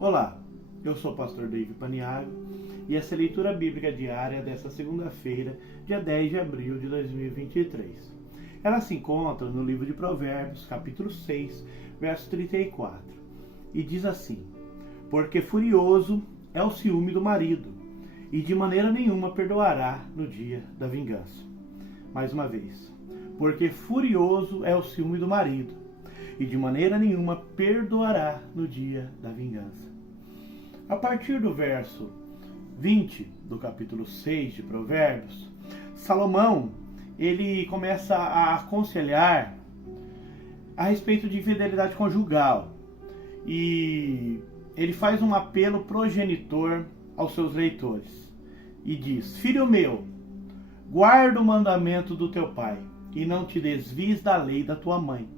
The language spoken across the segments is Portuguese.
Olá, eu sou o pastor David Paniago e essa é a leitura bíblica diária desta segunda-feira, dia 10 de abril de 2023. Ela se encontra no livro de Provérbios, capítulo 6, verso 34, e diz assim: Porque furioso é o ciúme do marido, e de maneira nenhuma perdoará no dia da vingança. Mais uma vez, porque furioso é o ciúme do marido, e de maneira nenhuma perdoará no dia da vingança. A partir do verso 20 do capítulo 6 de Provérbios, Salomão ele começa a aconselhar a respeito de infidelidade conjugal. E ele faz um apelo progenitor aos seus leitores. E diz: Filho meu, guarda o mandamento do teu pai, e não te desvies da lei da tua mãe.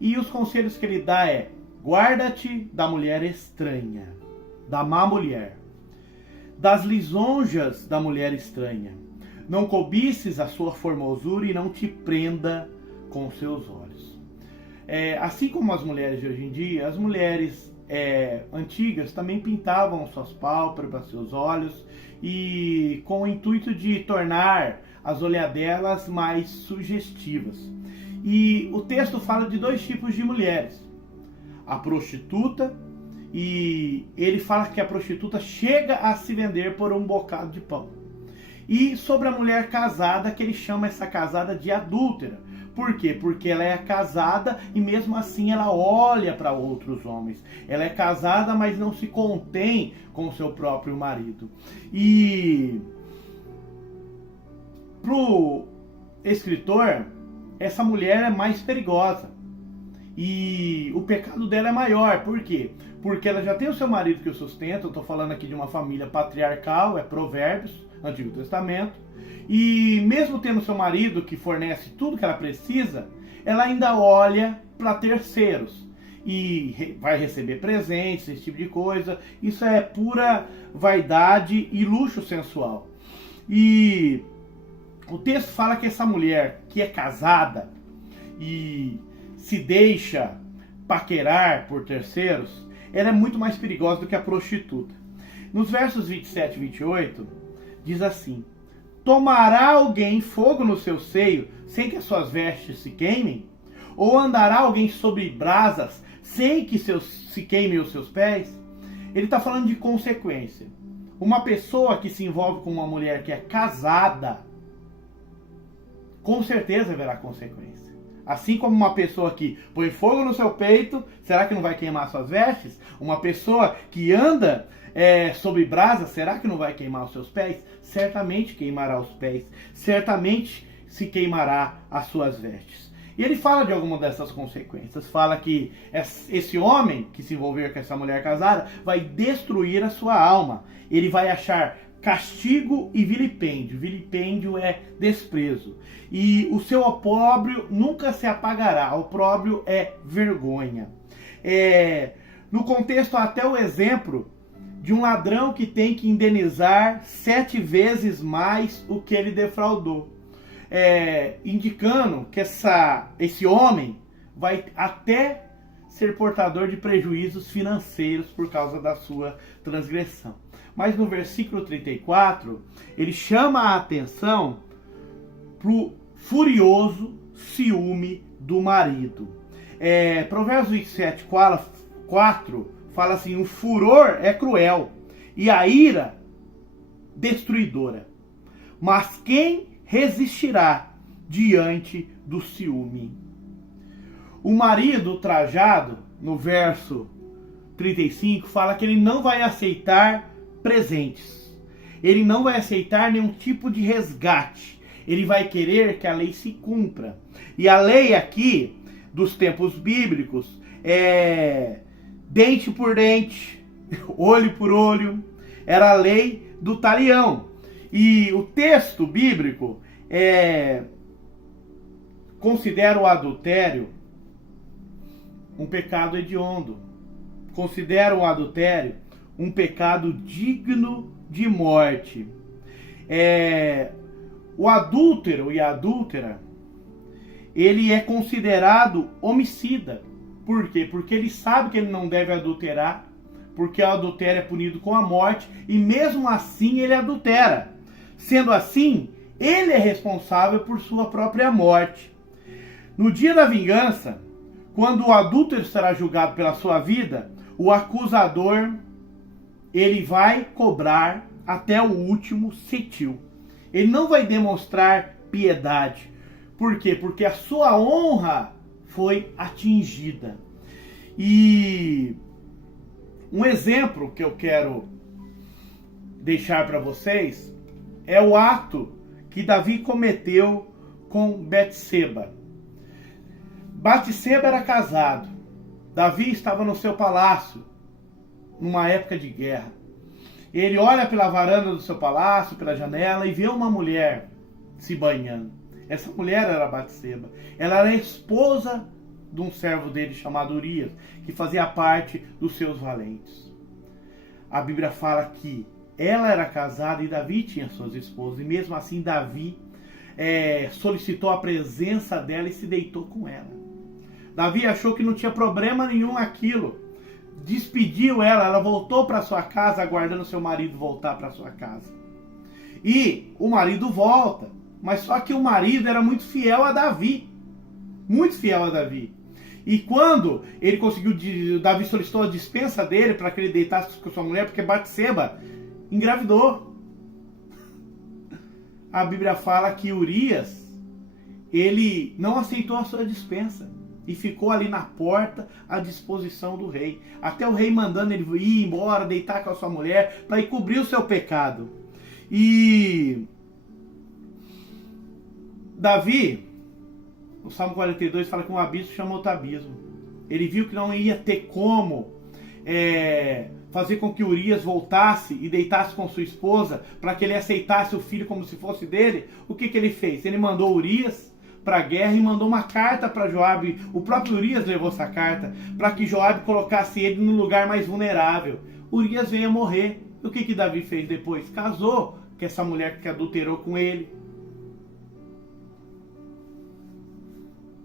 E os conselhos que ele dá é: guarda-te da mulher estranha, da má mulher, das lisonjas da mulher estranha. Não cobices a sua formosura e não te prenda com seus olhos. Assim como as mulheres de hoje em dia, as mulheres antigas também pintavam suas pálpebras, seus olhos, e com o intuito de tornar as olhadelas mais sugestivas. E o texto fala de dois tipos de mulheres: a prostituta, e ele fala que a prostituta chega a se vender por um bocado de pão. E sobre a mulher casada, que ele chama essa casada de adúltera. Por quê? Porque ela é casada e mesmo assim ela olha para outros homens. Ela é casada, mas não se contém com o seu próprio marido. E pro escritor, essa mulher é mais perigosa. E o pecado dela é maior. Por quê? Porque ela já tem o seu marido que o sustenta. Eu estou falando aqui de uma família patriarcal, é Provérbios, Antigo Testamento. E mesmo tendo seu marido que fornece tudo que ela precisa, ela ainda olha para terceiros. E vai receber presentes, esse tipo de coisa. Isso é pura vaidade e luxo sensual. E o texto fala que essa mulher que é casada e se deixa paquerar por terceiros, ela é muito mais perigosa do que a prostituta. Nos versos 27 e 28, diz assim: Tomará alguém fogo no seu seio, sem que as suas vestes se queimem? Ou andará alguém sobre brasas, sem que se queimem os seus pés? Ele está falando de consequência. Uma pessoa que se envolve com uma mulher que é casada, com certeza haverá consequência. Assim como uma pessoa que põe fogo no seu peito, será que não vai queimar suas vestes? Uma pessoa que anda sobre brasa, será que não vai queimar os seus pés? Certamente queimará os pés. Certamente se queimará as suas vestes. E ele fala de alguma dessas consequências. Fala que esse homem que se envolver com essa mulher casada vai destruir a sua alma. Ele vai achar castigo e vilipêndio. Vilipêndio é desprezo. E o seu opróbrio nunca se apagará. O opróbrio é vergonha. No contexto, até o exemplo de um ladrão que tem que indenizar 7 vezes mais o que ele defraudou. Indicando que esse homem vai até ser portador de prejuízos financeiros por causa da sua transgressão. Mas no versículo 34, ele chama a atenção para o furioso ciúme do marido. Provérbios 27, 4 fala assim: o furor é cruel e a ira destruidora, mas quem resistirá diante do ciúme? O marido ultrajado, no verso 35, fala que ele não vai aceitar presentes. Ele não vai aceitar nenhum tipo de resgate. Ele vai querer que a lei se cumpra. E a lei aqui, dos tempos bíblicos, é dente por dente, olho por olho. Era a lei do talião. E o texto bíblico considera o adultério um pecado hediondo. Considera o adultério um pecado digno de morte. O adúltero e a adúltera, ele é considerado homicida. Por quê? Porque ele sabe que ele não deve adulterar, porque o adultério é punido com a morte, e mesmo assim ele adultera. Sendo assim, ele é responsável por sua própria morte. No dia da vingança, quando o adúltero será julgado pela sua vida, o acusador, ele vai cobrar até o último cetil. Ele não vai demonstrar piedade. Por quê? Porque a sua honra foi atingida. E um exemplo que eu quero deixar para vocês é o ato que Davi cometeu com Betseba. Betseba era casado. Davi estava no seu palácio, numa época de guerra. Ele olha pela varanda do seu palácio, pela janela, e vê uma mulher se banhando. Essa mulher era Betseba. Ela era esposa de um servo dele chamado Urias, que fazia parte dos seus valentes. A Bíblia fala que ela era casada e Davi tinha suas esposas. E mesmo assim Davi solicitou a presença dela e se deitou com ela. Davi achou que não tinha problema nenhum aquilo. Despediu ela, ela voltou para sua casa, aguardando seu marido voltar para sua casa. E o marido volta, mas só que o marido era muito fiel a Davi. Muito fiel a Davi. E quando ele conseguiu, Davi solicitou a dispensa dele para que ele deitasse com sua mulher, porque Betseba engravidou. A Bíblia fala que Urias, ele não aceitou a sua dispensa e ficou ali na porta à disposição do rei. Até o rei mandando ele ir embora, deitar com a sua mulher, para ir cobrir o seu pecado. E Davi, o Salmo 42 fala que um abismo chama outro abismo. Ele viu que não ia ter como fazer com que Urias voltasse e deitasse com sua esposa para que ele aceitasse o filho como se fosse dele. O que ele fez? Ele mandou Urias para a guerra e mandou uma carta para Joabe. O próprio Urias levou essa carta para que Joabe colocasse ele no lugar mais vulnerável. Urias veio a morrer. E o que Davi fez depois? Casou com essa mulher que adulterou com ele.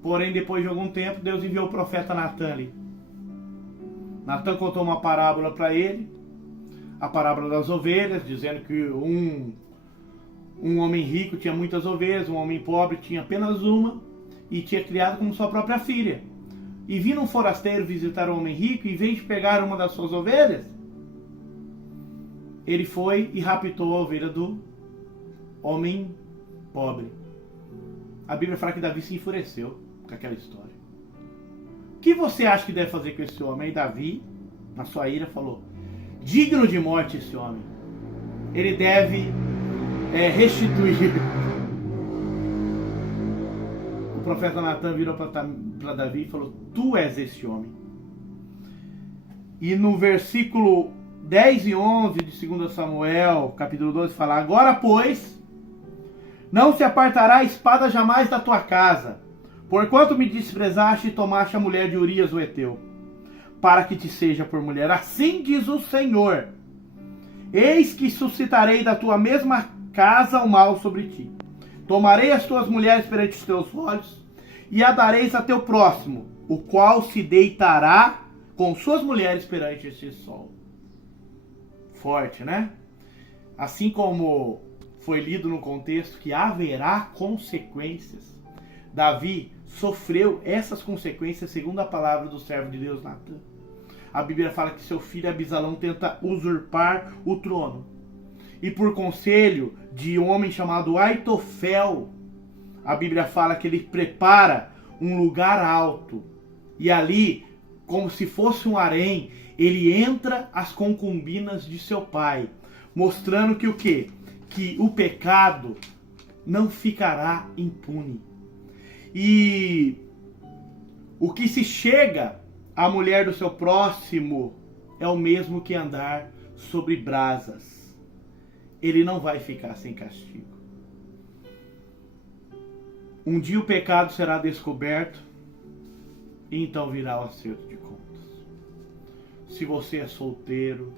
Porém, depois de algum tempo, Deus enviou o profeta Natan ali. Natan contou uma parábola para ele, a parábola das ovelhas, dizendo que um homem rico tinha muitas ovelhas, um homem pobre tinha apenas uma e tinha criado como sua própria filha. E vindo um forasteiro visitar o homem rico, e em vez de pegar uma das suas ovelhas, ele foi e raptou a ovelha do homem pobre. A Bíblia fala que Davi se enfureceu com aquela história. O que você acha que deve fazer com esse homem? E Davi, na sua ira, falou: digno de morte esse homem. Ele deve restituir. O profeta Natan virou para Davi e falou: tu és esse homem. E no versículo 10 e 11 de 2 Samuel, capítulo 12, fala: agora, pois, não se apartará a espada jamais da tua casa, porquanto me desprezaste e tomaste a mulher de Urias o Heteu, para que te seja por mulher. Assim diz o Senhor: eis que suscitarei da tua mesma casa o mal sobre ti. Tomarei as tuas mulheres perante os teus olhos, e a dareis a teu próximo, o qual se deitará com suas mulheres perante este sol. Forte, né? Assim como foi lido no contexto que haverá consequências, Davi sofreu essas consequências segundo a palavra do servo de Deus Natan. A Bíblia fala que seu filho Abisalão tenta usurpar o trono. E por conselho de um homem chamado Aitofel, a Bíblia fala que ele prepara um lugar alto. E ali, como se fosse um harém, ele entra as concubinas de seu pai, mostrando que o quê? Que o pecado não ficará impune. E o que se chega à mulher do seu próximo é o mesmo que andar sobre brasas. Ele não vai ficar sem castigo. Um dia o pecado será descoberto e então virá o acerto de contas. Se você é solteiro,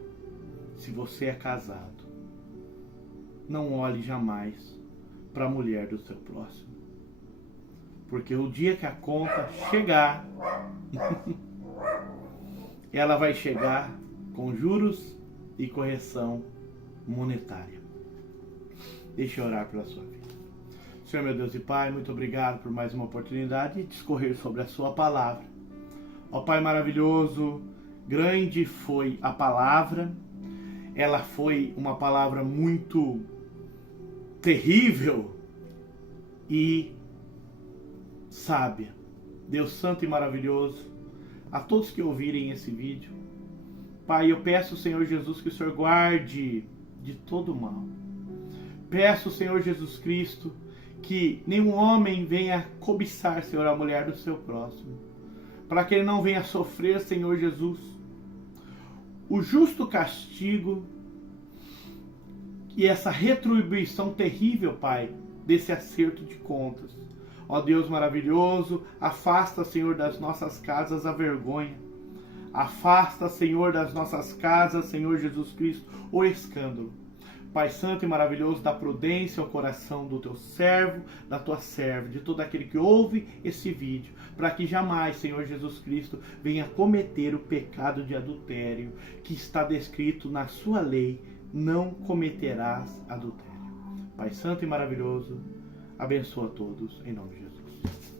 se você é casado, não olhe jamais para a mulher do seu próximo. Porque o dia que a conta chegar, ela vai chegar com juros e correção monetária. Deixe eu orar pela sua vida. Senhor, meu Deus e Pai, muito obrigado por mais uma oportunidade de discorrer sobre a sua palavra. Ó Pai maravilhoso, grande foi a palavra. Ela foi uma palavra muito terrível e sábia. Deus santo e maravilhoso, a todos que ouvirem esse vídeo, Pai, eu peço, Senhor Jesus, que o Senhor guarde de todo mal. Peço, Senhor Jesus Cristo, que nenhum homem venha cobiçar, Senhor, a mulher do seu próximo, para que ele não venha sofrer, Senhor Jesus, o justo castigo e essa retribuição terrível, Pai, desse acerto de contas. Ó Deus maravilhoso, afasta, Senhor, das nossas casas a vergonha. Afasta, Senhor, das nossas casas, Senhor Jesus Cristo, o escândalo. Pai santo e maravilhoso, dá prudência ao coração do teu servo, da tua serva, de todo aquele que ouve esse vídeo, para que jamais, Senhor Jesus Cristo, venha cometer o pecado de adultério que está descrito na sua lei: não cometerás adultério. Pai santo e maravilhoso, abençoa todos, em nome de Jesus.